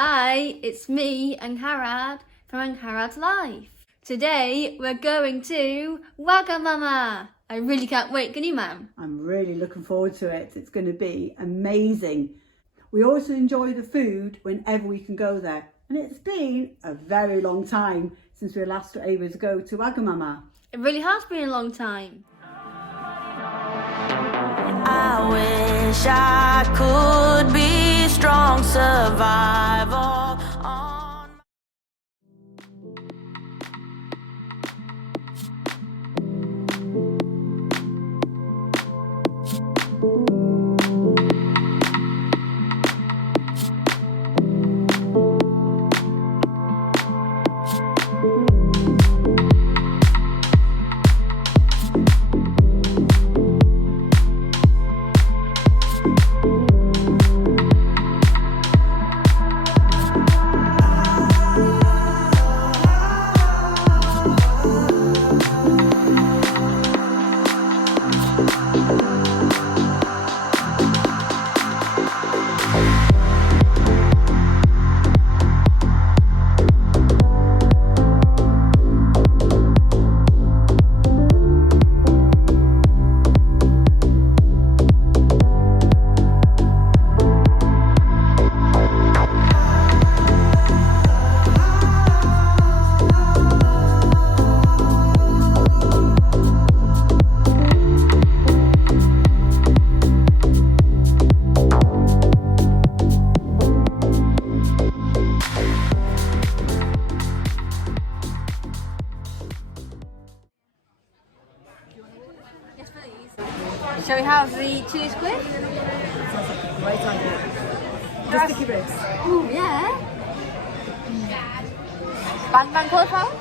Hi, it's me, Angharad, from Angharads Life. Today we're going to Wagamama. I really can't wait, can you, ma'am? I'm really looking forward to it. It's going to be amazing. We also enjoy the food whenever we can go there. And it's been a very long time since we were last able to go to Wagamama. It really has been a long time. I wish I could be strong, survival on. Yes, please. Shall we have the chili squid? Great idea. The sticky bits. Ooh, yeah. Bang bang cauliflower?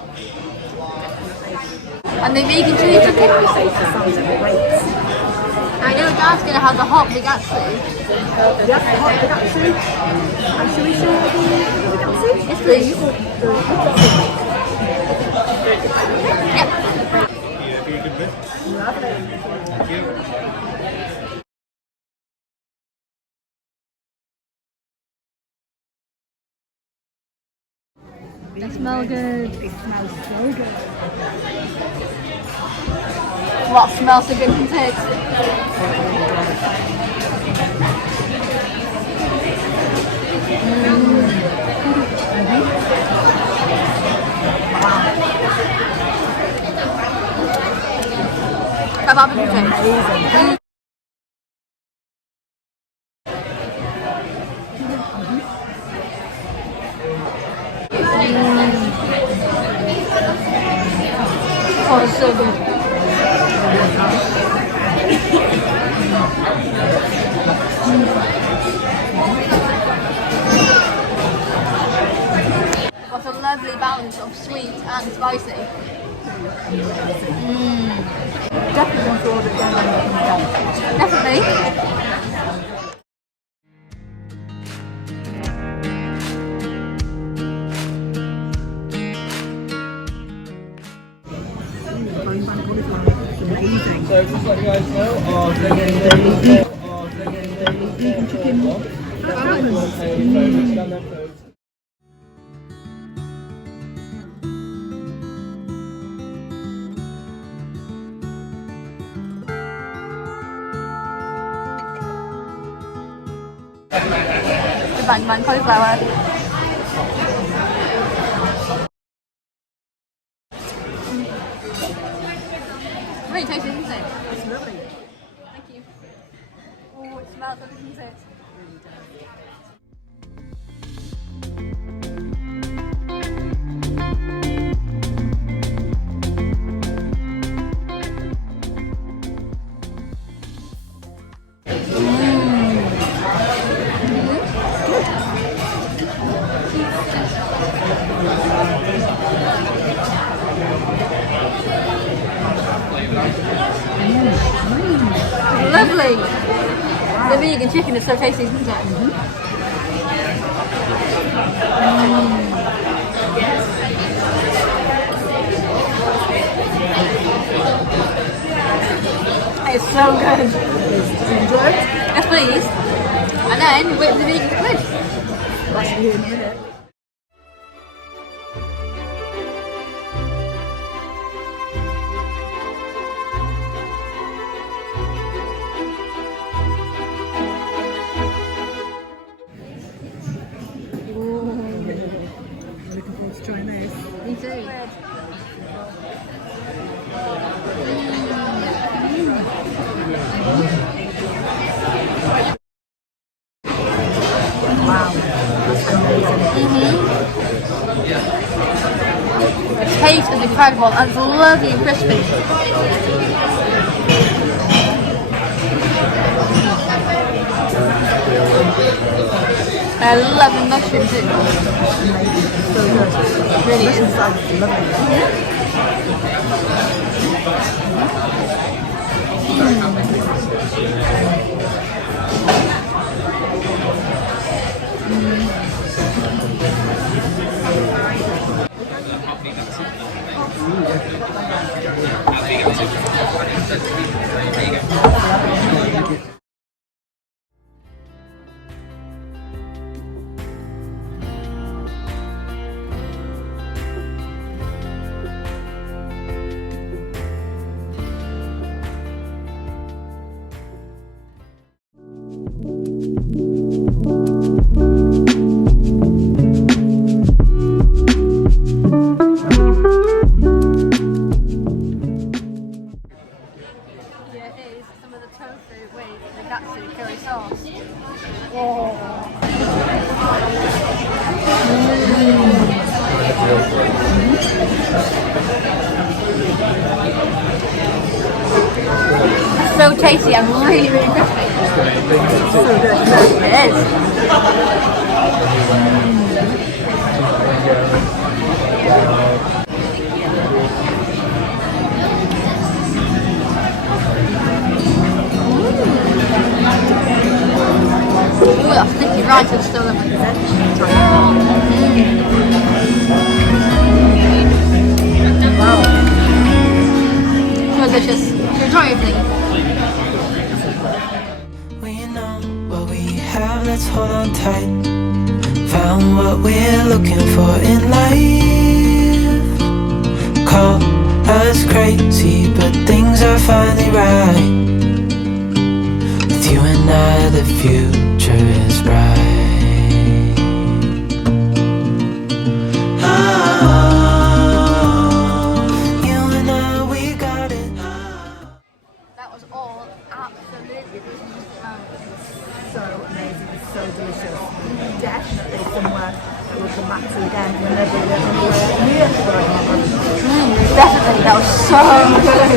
And the vegan chili chicken? I know Dad's going to have the hot vegatsu. Yes, the hot vegatsu. And shall we show the vegatsu? Yes, please. Yep. They smell good. It smells so good. What smells so good from pigs? That barbecue taste. Oh, it's so good. What a lovely balance of sweet and spicy. Definitely want to order it again when it comes down. Definitely. So just let you guys know, Vegan chicken. The bang bang cauliflower. Really tasty, isn't it? It's lovely. Thank you. Oh, it smells good, doesn't it? Lovely! The vegan chicken is so tasty, isn't it? It's so good. Is it good? Yes, please. And then whip the vegan squid. I'll see you in a minute. Looking forward to trying this. Me too. Wow, that's amazing. The taste is incredible and it's lovely and crispy. I love the mushrooms too. So good. Really This is. is lovely. Here is some of the tofu with vegatsu curry sauce. So tasty and really, really crispy. So good. It is. Ooh, that sticky rice is still so delicious. Enjoy everything. We know what we have, let's hold on tight. Found what we're looking for in life. Call us crazy, but things are finally right. With you and I, the future is bright. Oh, you and I, we got it. That was all absolutely So amazing, it's so delicious. Definitely somewhere that we'll come back to again whenever we're anywhere near Wagamama. Definitely, that was so good.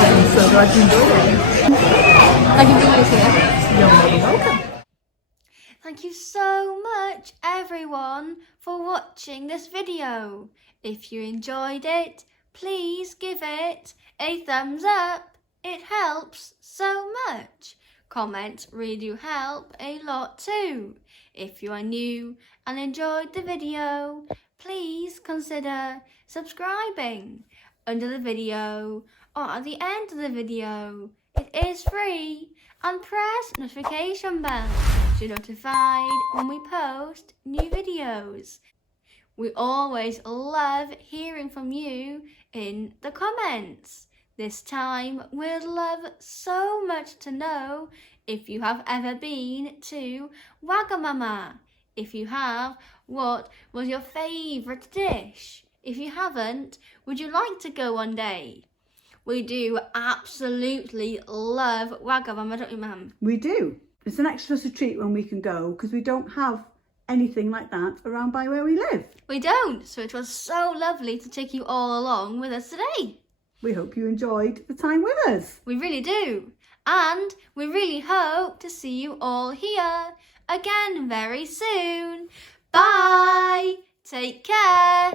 I'm so glad you enjoyed it. Thank you for listening. You're more than welcome. Thank you so much, everyone, for watching this video. If you enjoyed it, please give it a thumbs up. It helps so much. Comments really do help a lot too. If you are new and enjoyed the video, please consider subscribing under the video or at the end of the video. It is free, and press notification bell to be notified when we post new videos. We always love hearing from you in the comments. This time we'd love so much to know if you have ever been to Wagamama. If you have, what was your favourite dish? If you haven't, would you like to go one day? We do absolutely love Wagamama, don't we, Mum? We do. It's an extra treat when we can go because we don't have anything like that around by where we live. We don't, so it was so lovely to take you all along with us today. We hope you enjoyed the time with us. We really do. And we really hope to see you all here again very soon. Bye. Take care.